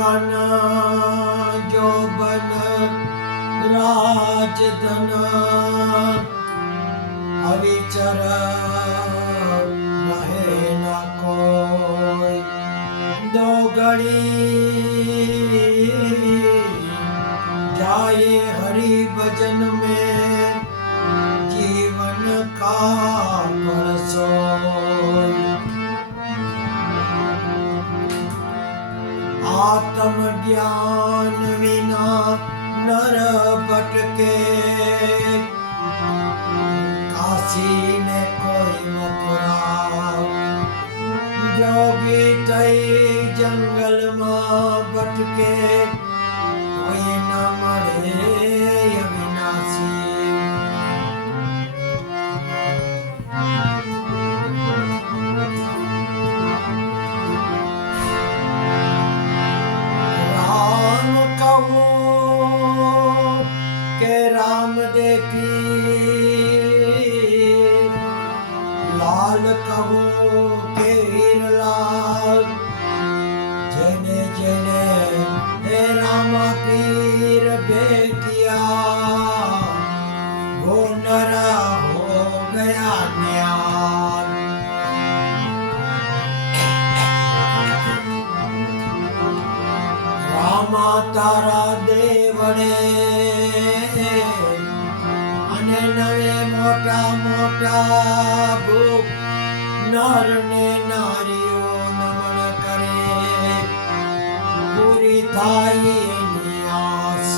जीवन जोबन राजधन अविचर रहे न कोई। दो घड़ी जाए हरि भजन में जीवन का परसोई। आत्म ज्ञान विना नर भटके काशी ने कोई मथुरा। जोगी थई जंगल में भटके कोई न मरे अविनाशी। राम कहूँ के राम देखी, लाल कहूँ के हीरलाल। जेने जेने हे रामा पीर बेटिया वो नर हो गया न्याल। रामा तारा देवड़े अने नवे मोटा मोटा भूख नर ने नारियो नमन करे पूरी थाई एनी आस।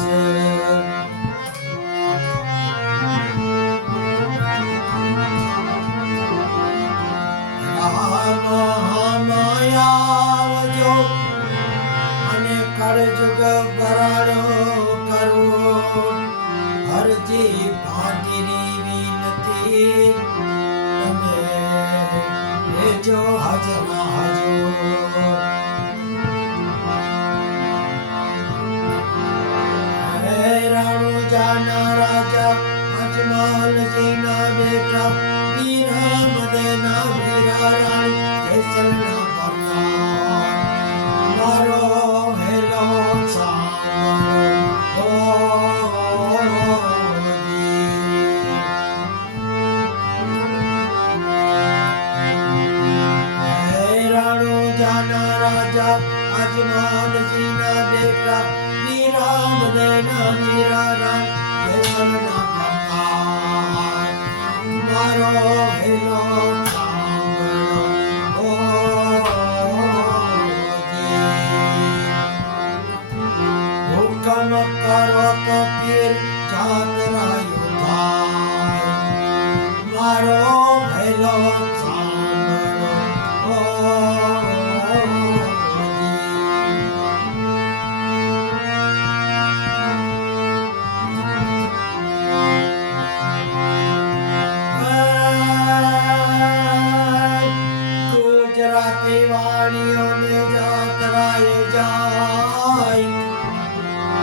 राम आवજો અને કળજુગ બરાડો કરો। હરજી ભાગીરી વિનતી તમે લેજો હાજરા હાજો। હે રાણુજાના રાજા અજમલજીના બેટા વીરમદેના વીરા રાણી કેસરના ભરતા મારો હેલો राजा अजमलजीना बेटा वीरमदेना वीरा राणी केसरना भरता मारो હેલો હુકમ કરો તો પીર જાતરાયો થાય મારો હેલો વાણીઓને જાતરાએ જાય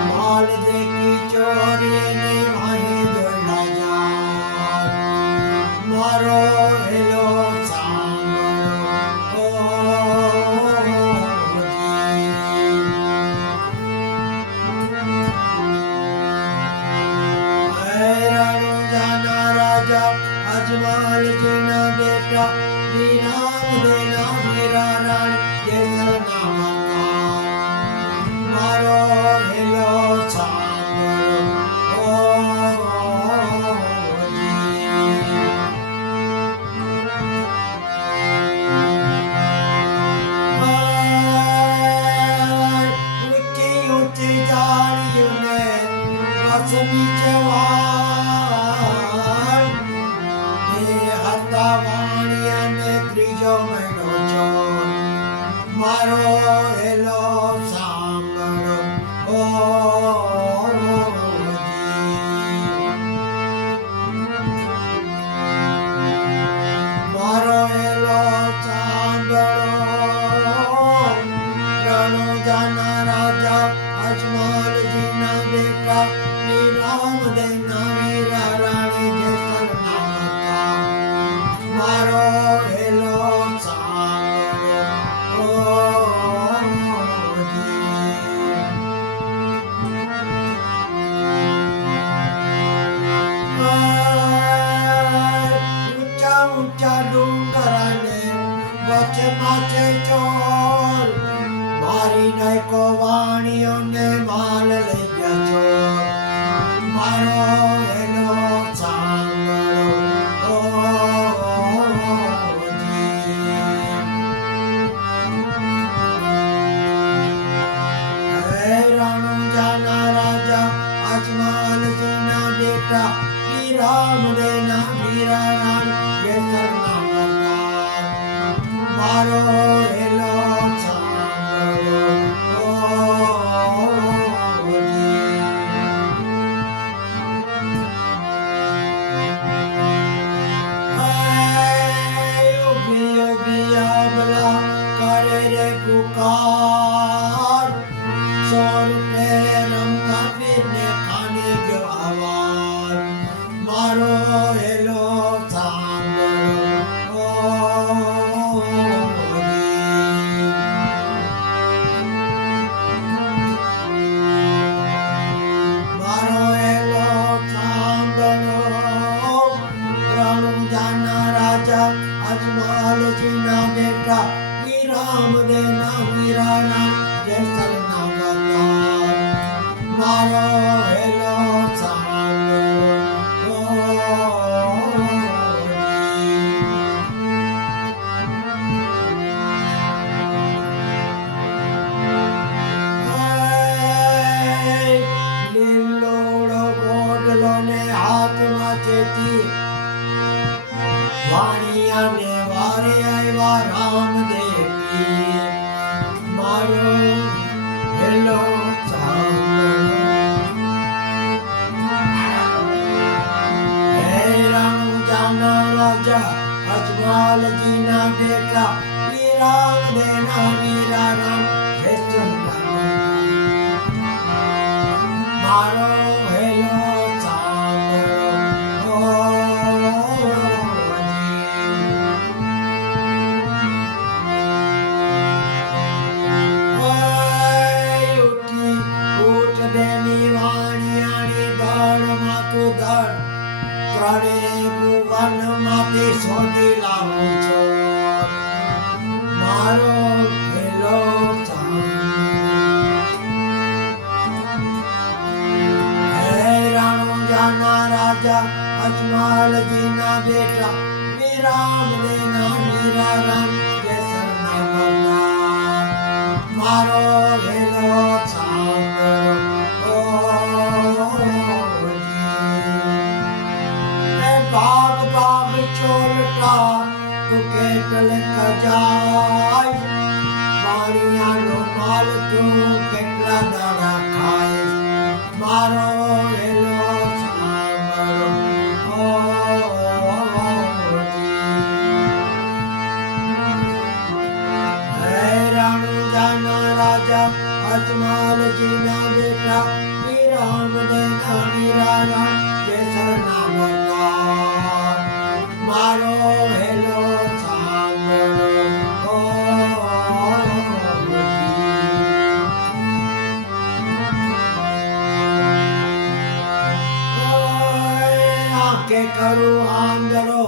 માલ દેખી ચોરીને વાહે દોડા જાય મારો હેલો સાંભળો રાણુજાના રાજા અજમલજીના બેટા વીરમદેના વીરા રાણી કેસરના ભરતા મારો હેલો સાંભળો ઊંચી ઊંચી જાળીઓને વાસમી જવાય એ હતા વાણી અને ત્રીજો મહિનો ચોર મારો હેલો સાંભળો મારો હેલો સાંભળો રણુજાના રાજા અજમલજીના બેટા વીરમદેના વીરા રાણી કેસરના ભરતા મારો હેલો સાંભળો કો વાણીઓને માલ લઈ ગયા છો મારો હેલો સાંભળો હે રણુજાના રાજા અજમલજીના બેટા શ્રી રામદેવના વીરા રાણ કેસરના કરતા મારો હેલો पुकार सोरटे रंगा फिरने खाने जो आवाज मारो हेलो सांभळो मारो हेलो सांभळो रણુજાના રાજા અજમલજીના બેટા રામદેવના વીરાના કેસરના કરતા મારો હેલો સાંભળો લીલોડો ગોડલો ને હાથમાં ચેતી વાણિયાને વારે આવ્યા રામદેવ મારો હેલો હે રણુજાના રાજા અજમલજીના બેટા શ્રી રામદેવના વીરા રામ કેસરના મારો હેલો શોધી લાવું છો મારો હેલો હે રણુજાના રાજા અજમલજીના બેટા શ્રી રામદેવના વીરા રામ કેસરના કરતા મારો હેલો સાંભળો ભાગ ભાગ ચોલટા તું કેટલે ખજાય વાણિયાનો માલ તું કેટલા દાડા ખાય મારો હેલો સાંભળો હે રણુજાના રાજા અજમલજીના બેટા શ્રી રામદેવના વીરા રામ કેસરના મારો હેલો સાંભળો આંખે કરું આંધળો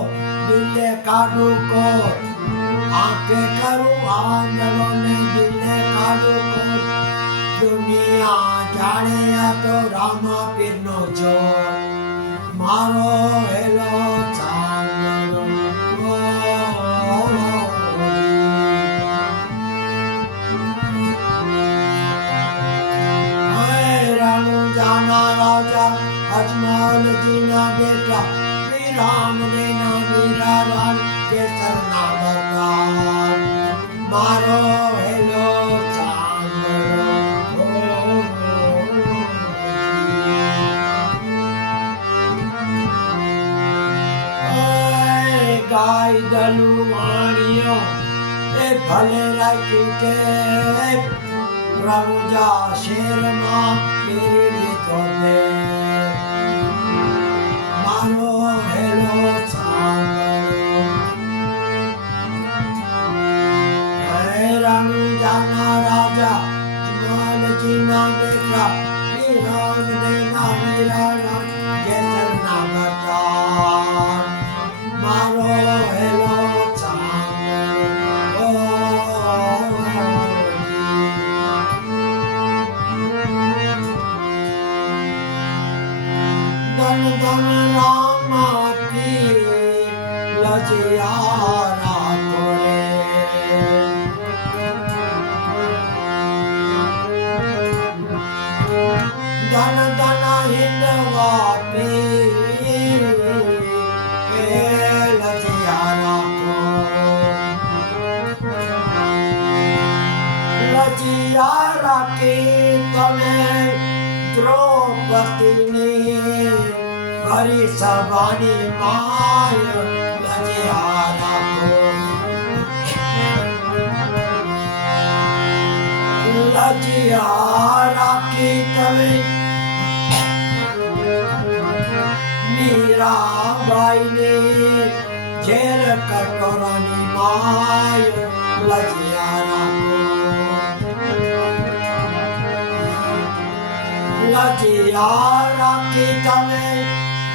દિલે કાઢું કોટ આંખે કરું આંધળો ને દિલે કાઢું કોટ દુનિયા જાણે આ તો રામા પીરનો ચોર મારો હેલો અજમલજીના બેટા શ્રી રામદેવના વીરા રામ કેસરના કરતા મારો હેલો સાંભળો ગાય ગલું વાણિયો એ ભલે રાખ્યું છે રણુજા શેરમાં મેરી લીધો છે મારો હેલો સાંભળો હે રણુજાના રાજા અજમલજીના બેટા શ્રી રામદેવના વીરા રામ કેસરના કરતા મારો હેલો સાંભળો धन धन राम की लजिया राखो रे। धन धन हिंदवा की लजिया राखो। लजिया राखी तमे द्रौपदीनी भरी सभानी माय लजिया राखो। लजिया राखी तमे मीराबाई ने झेर कटोरानी माय लजिया राखो। लजिया राखी तमे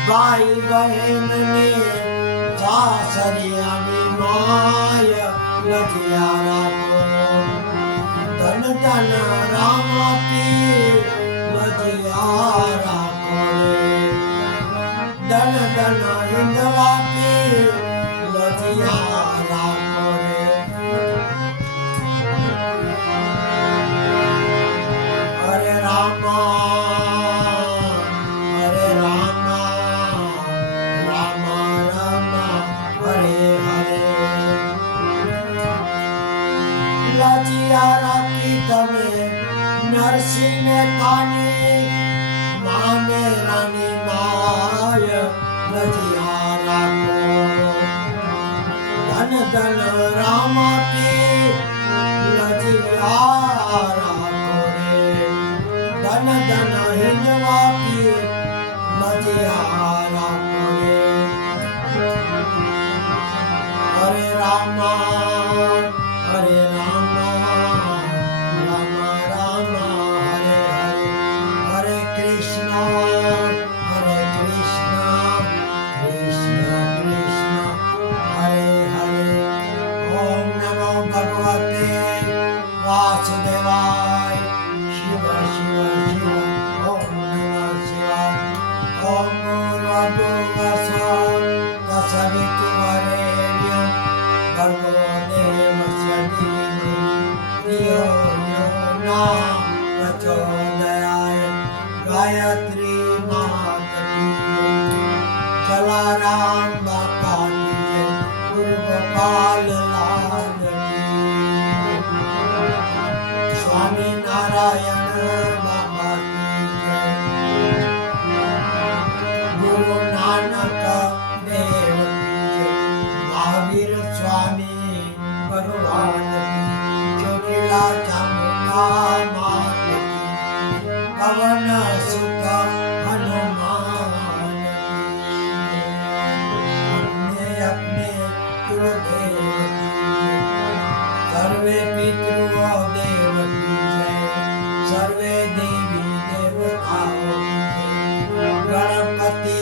भाई बहन ने सासरियानी माय लजिया राखो। धन धन राम की लजिया राखो रे। धन धन हिंदवा की लजिया राखो रे। हरे रामा हरे रामा रामा रामा हरे हरे। लजिया राखी तमे नरसिंह मेहतानी माने रानी माय लजिया राखो। धन धन राम की लजिया राखो रे। धन धन हिंदवा की लजिया राखो रे। हरे रामा हरे रामा रामा रामा हरे हरे। हरे कृष्णा कृष्ण कृष्ण हरे हरे। ओम नमो भगवते वासुदेवाय। शिव शिव शिव ओम नमः शिवाय। ओम भूर्भुवस्सुः तत्सवितुर्वरेण्यं भर्गो देवस्य धीमहि धियो यो नः प्रचोदयात्। गायत्री माता की जलाराम बापा की जय। गुरु गोपाल लाल की। स्वामी नारायण बाबा की जय। गुरु नानक देव की जय। महावीर स्वामी भगवान की। चोटीला चामुंडा मात की। पवन सुत हनुमान की। अपने अपने कुलदेव की जय। सर्वे पितृ देव की जय। सर्वे देवी देवताओं की जय। गणपति